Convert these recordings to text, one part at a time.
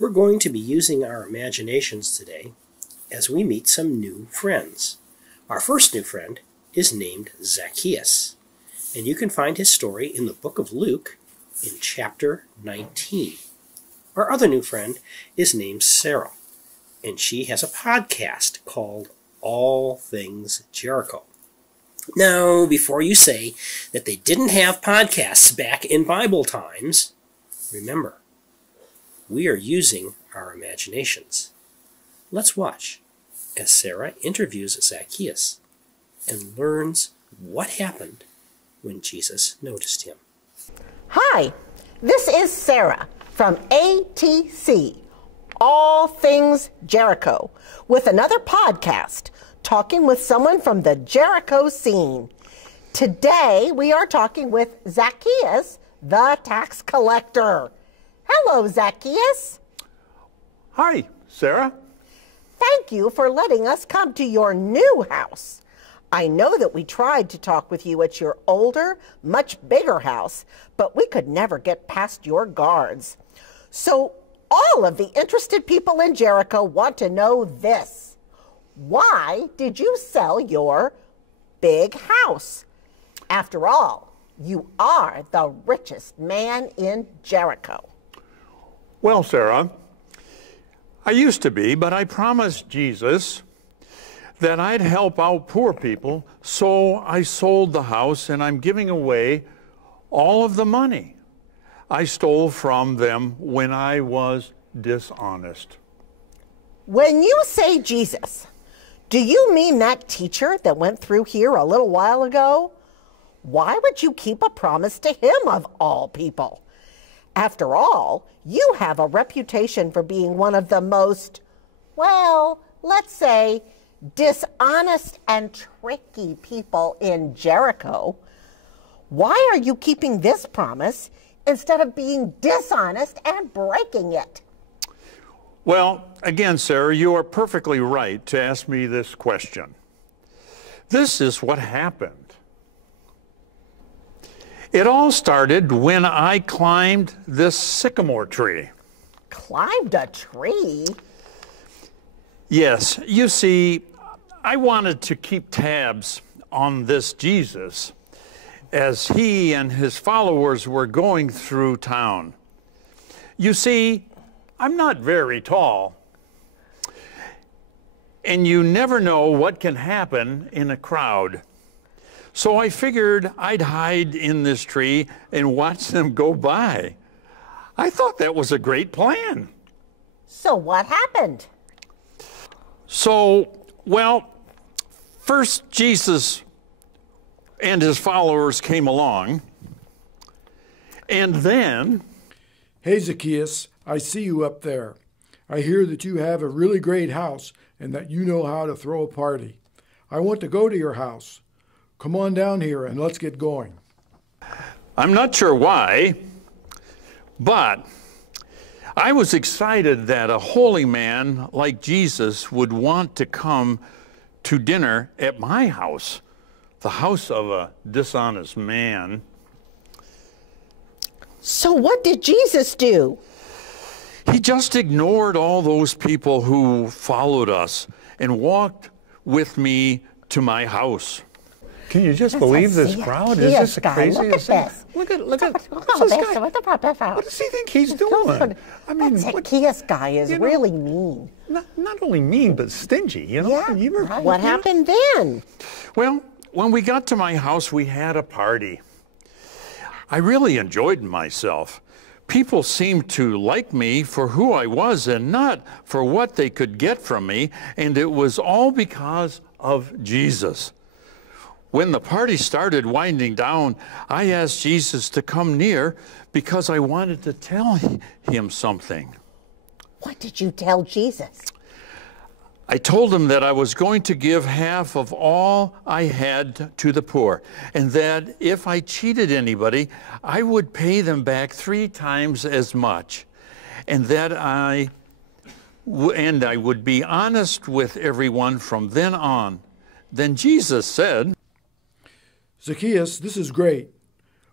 We're going to be using our imaginations today as we meet some new friends. Our first new friend is named Zacchaeus, and you can find his story in the book of Luke in chapter 19. Our other new friend is named Sarah, and she has a podcast called All Things Jericho. Now, before you say that they didn't have podcasts back in Bible times, remember, we are using our imaginations. Let's watch as Sarah interviews Zacchaeus and learns what happened when Jesus noticed him. Hi, this is Sarah from ATC, All Things Jericho, with another podcast, talking with someone from the Jericho scene. Today, we are talking with Zacchaeus, the tax collector. Hello, Zacchaeus. Hi, Sarah. Thank you for letting us come to your new house. I know that we tried to talk with you at your older, much bigger house, but we could never get past your guards. So all of the interested people in Jericho want to know this. Why did you sell your big house? After all, you are the richest man in Jericho. Well, Sarah, I used to be, but I promised Jesus that I'd help out poor people, so I sold the house and I'm giving away all of the money I stole from them when I was dishonest. When you say Jesus, do you mean that teacher that went through here a little while ago? Why would you keep a promise to him of all people? After all, you have a reputation for being one of the most, well, let's say, dishonest and tricky people in Jericho. Why are you keeping this promise instead of being dishonest and breaking it? Well, again, Sarah, you are perfectly right to ask me this question. This is what happened. It all started when I climbed this sycamore tree. Climbed a tree? Yes, you see, I wanted to keep tabs on this Jesus as he and his followers were going through town. You see, I'm not very tall, and you never know what can happen in a crowd. So I figured I'd hide in this tree and watch them go by. I thought that was a great plan. So what happened? So, well, first Jesus and his followers came along, and then... Hey, Zacchaeus, I see you up there. I hear that you have a really great house and that you know how to throw a party. I want to go to your house. Come on down here and let's get going. I'm not sure why, but I was excited that a holy man like Jesus would want to come to dinner at my house, the house of a dishonest man. So what did Jesus do? He just ignored all those people who followed us and walked with me to my house. Can you just believe this crowd? Is this the craziest thing? Look at what's this guy? What does he think he's doing? I mean, that Zacchaeus guy is really mean. Not only mean, but stingy, you know? Yeah, what happened then? Well, when we got to my house, we had a party. I really enjoyed myself. People seemed to like me for who I was and not for what they could get from me, and it was all because of Jesus. When the party started winding down, I asked Jesus to come near because I wanted to tell him something. What did you tell Jesus? I told him that I was going to give half of all I had to the poor, and that if I cheated anybody, I would pay them back 3 times as much, and that I would be honest with everyone from then on. Then Jesus said, Zacchaeus, this is great.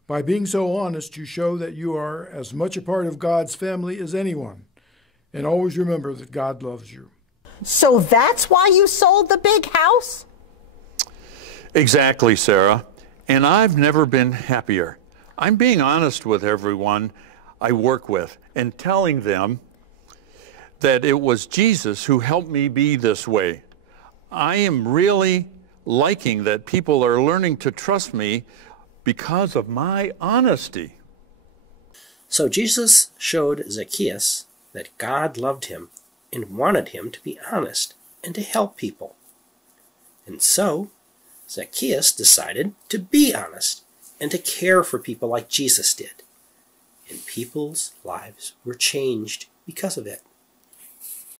By being so honest, you show that you are as much a part of God's family as anyone. and always remember that God loves you. So that's why you sold the big house? Exactly, Sarah. And I've never been happier. I'm being honest with everyone I work with and telling them that it was Jesus who helped me be this way. I am really liking that people are learning to trust me because of my honesty. So Jesus showed Zacchaeus that God loved him and wanted him to be honest and to help people. And so Zacchaeus decided to be honest and to care for people like Jesus did. And people's lives were changed because of it.